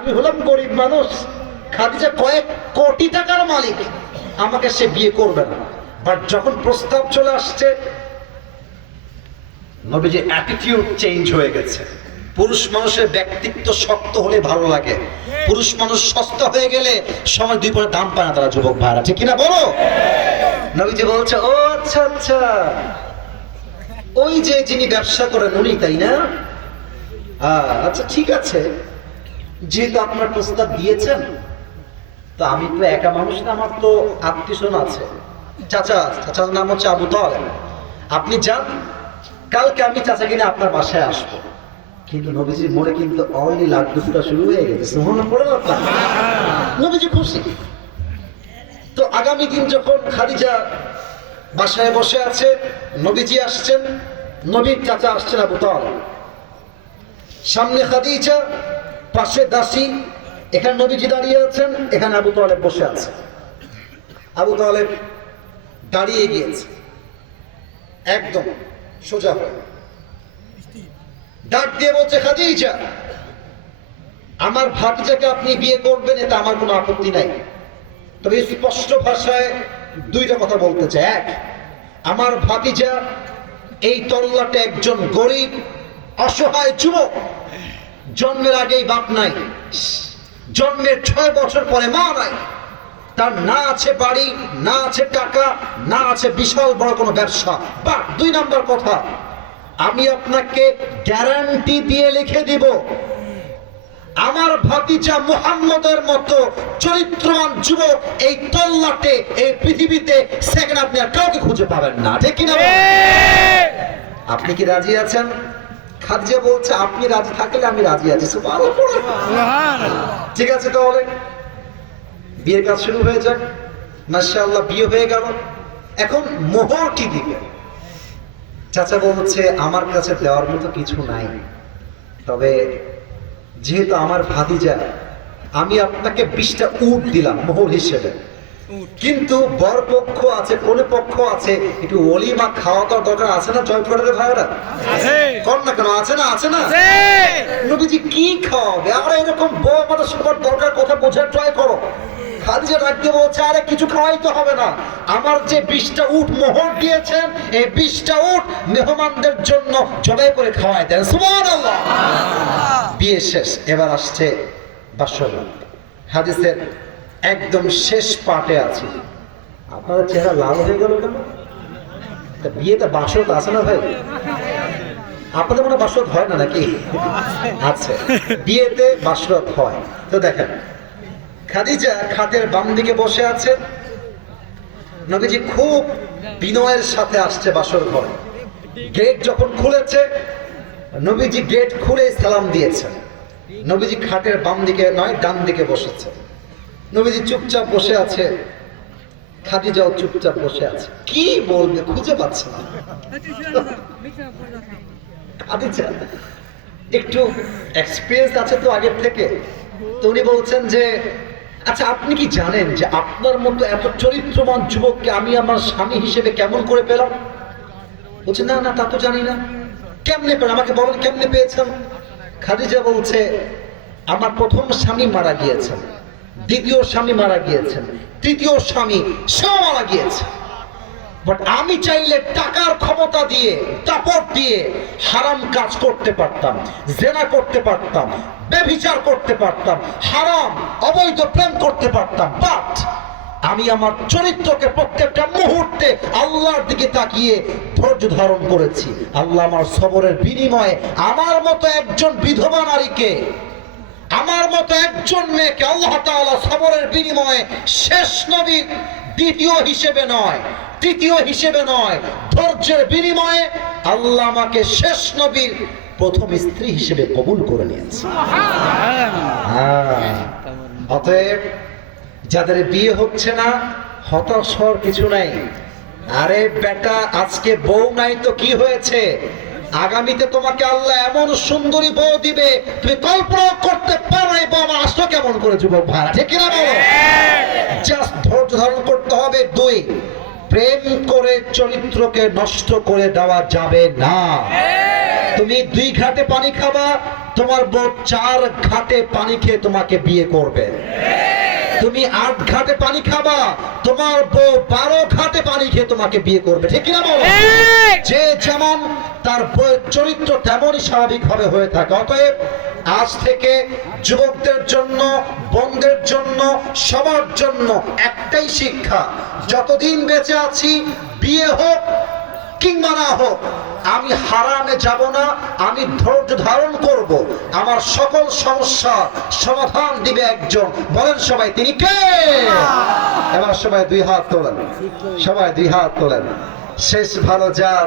আমি হলাম গরিব মানুষ, খাদিজা কয়েক কোটি টাকার মালিক, আমাকে সে বিয়ে করবে না। বাট যখন প্রস্তাব চলে আসছে, নবীজির অ্যাটিটিউড চেঞ্জ হয়ে গেছে। পুরুষ মানুষের ব্যক্তিত্ব শক্ত হলে ভালো লাগে, পুরুষ মানুষ সস্তা হয়ে গেলে সময় দুই পরে দাম পায় না তারা, যুবক ভাইরা, ঠিক কিনা বলো? নবীজি বলছে, ও আচ্ছা আচ্ছা, ওই যে যিনি ব্যবসা করেন উনি, তাই না? আচ্ছা ঠিক আছে, যেহেতু আপনার প্রস্তাব দিয়েছেন, তো আমি তো একা মানুষ না, আমার তো আত্মীয়স্বজন আছে। চাচার নাম হচ্ছে আবু তালেব, আপনি যান, কালকে আমি চাচাকে নিয়ে আপনার বাসায় আসবো। কিন্তু নবীজির মনে কিন্তু অলরেডি লাড্ডু ফুটা শুরু হয়ে গেছে। সুবহানাল্লাহ পড়ে না? নবীজি খুশি। তো আগামী দিন যখন খাদিজা বাসায় বসে আছে, নবীজি আসছেন, নবীর চাচা আসছেন আবু তালেব, সামনে খাদিজা, পাশে দাসী, এখানে নবীজি দাঁড়িয়ে আছেন, এখানে আবু তালেব বসে আছে। আবু তালেব দাঁড়িয়ে গিয়েছে একদম সোজা হয়ে, ডাক দিয়ে বলছে, খাদিজা, আমার ভাতিজাকে আপনি বিয়ে করবেন, এটা আমার কোনো আপত্তি নাই, তবে স্পষ্ট ভাষায় দুইটা কথা বলতে চাই। এক, আমার ভাতিজা এই তল্লাটে একজন গরিব অসহায় যুবক, জন্মের আগেই বাপ নাই, জন্মের 6 বছর পরে মা নাই, তার না আছে বাড়ি, না আছে টাকা, না আছে বিশাল বড় কোনো ব্যবসা। বা 2 নম্বর কথা, আমি আপনাকে গ্যারান্টি দিয়ে লিখে দিব, আমার ভাতিজা মুহাম্মদের মতো চরিত্রবান যুবক এই তল্লাটে এই পৃথিবীতে সেকেন্ড আপনি আর কাউকে খুঁজে পাবেন না, ঠিক কিনা? আপনি কি রাজি আছেন? খাদিজা বলছে, আপনি রাজি থাকলে আমি রাজি আছি। ঠিক আছে, তাহলে বিয়ের কাজ শুরু হয়ে যাক। মাশাআল্লাহ, বিয়ে হয়ে গেল। এখন মোহর কি দিবে? চাচা বলছে, আমার কাছে দেওয়ার মতো কিছু নাই, তবে যেহেতু আমার ভাতিজা, আমি আপনাকে 20টা উট দিলাম মোহর হিসেবে, কিন্তু বর পক্ষ আছে, কোন পক্ষ আছে, একটু ওলিমা খাওয়া দাওয়ার দরকার আছে না? জয়পুরের ভাইরা কর না কেন? আছে না? আছে না? নবীজি কি খাওয়াবে? আমরা এরকম বউ আমাদের সবার দরকার, কথা বোঝার ট্রাই করো। খাদিজা ডাক দিয়ে বলছে, আরে কিছু খাওয়াইতে হবে না, আমার যে 20টা উট মোহর দিয়েছেন, এই 20টা উট মেহমানদের জন্য জবাই করে খাওয়াই দেন। সুবহানাল্লাহ। বিয়ে শেষ, এবার আসছে বাসরাত। হাদিসের একদম শেষ পার্টে আছে। আপনার চেহারা লাল হয়ে গেল কেন? বিয়েতে বাসরাত আছে না ভাই? আপনাদের মনে বাসরাত হয় না নাকি? আচ্ছা, বিয়েতে বাসরাত হয়। তো দেখেন, খাদিজা খাটের বাম দিকে বসে আছে, নবীজি খুব বিনয়ের সাথে আসছে বাসর ঘরে। গেট যখন খুলেছে, নবীজি গেট খুলে সালাম দিয়েছেন। নবীজি খাটের বাম দিকে নয়, ডান দিকে বসেছে। নবীজি চুপচাপ বসে আছে, খাদিজাও চুপচাপ বসে আছে। কি বলবে খুঁজে পাচ্ছে না। খাদিজা একটু এক্সপিরিয়েন্স আছে তো আগের থেকে, তো উনি বলছেন যে, আচ্ছা আপনি কি জানেন যে আপনার মতো এত চরিত্রবান যুবককে আমি আমার স্বামী হিসেবে কেমন করে পেলাম? বলছে, না না, তা তো জানি না। কেমনে পেলেন, আমাকে বলেন, কেমনে পেয়েছেন? খাদিজা বলছে, আমার প্রথম স্বামী মারা গিয়েছেন, দ্বিতীয় স্বামী মারা গিয়েছেন, তৃতীয় স্বামী সেও মারা গিয়েছে। বাট আমি চাইলে টাকার ক্ষমতা দিয়ে, দাপট দিয়ে হারাম কাজ করতে পারতাম, জেনা করতে পারতাম, ব্যভিচার করতে পারতাম, হারাম অবৈধ প্রেম করতে পারতাম। বাট আমি আমার চরিত্রকে প্রত্যেকটা মুহূর্তে আল্লাহর দিকে তাকিয়ে ধৈর্য ধারণ করেছি। আল্লাহ আমার সবরের বিনিময়ে আমার মতো একজন বিধবা নারীকে, আমার মতো একজন মেয়েকে আল্লাহ তাআলা সবরের বিনিময়ে শেষ নবীর দ্বিতীয় হিসেবে নয়, তৃতীয় হিসেবে নয়, ধৈর্যের বিনিময়ে আল্লাহ আমাকে শেষ নবীর প্রথম স্ত্রী হিসেবে কবুল করে নিয়েছে। অতএব যাদের বিয়ে হচ্ছে না, হতাশ হওয়ার কিছু নাই। আরে বেটা, আজকে বউ নাই তো কি হয়েছে? আগামীতে তোমাকে আল্লাহ এমন সুন্দরী বউ দিবে, তুমি কল্পনা করতে পারো এই বউ আমার আসলো কেমন করে, যুবক ভাড়া, ঠিক কিনা বলো? জাস্ট ধৈর্য ধারণ করতে হবে। 2, প্রেম করে চরিত্রকে নষ্ট করে দেওয়া যাবে না। তুমি 2 ঘাটে পানি খাবা, তোমার বউ 4 ঘাটে পানি খেয়ে তোমাকে বিয়ে করবে। তুমি 8 ঘাটে পানি খাবা, তোমার বউ 12 ঘাটে পানি খেয়ে তোমাকে বিয়ে করবে। ঠিক কিনা বলো? যে যেমন তার বউয়ের চরিত্র তেমনই স্বাভাবিকভাবে হয়ে থাকে। অতএব আজ থেকে যুবকদের জন্য, বোনদের জন্য, সবার জন্য একটাই শিক্ষা, যতদিন বেঁচে আছি বিয়ে হোক কিংবা না হোক, আমি হারামে যাব না, আমি ধৈর্য ধারণ করব। আমার সকল সমস্যা সমাধান দিবে একজন। বলেন সবাই তিনি কে? এবার সবাই 2 হাত তোলেন, সবাই 2 হাত তোলেন। শেষ ভালো যার।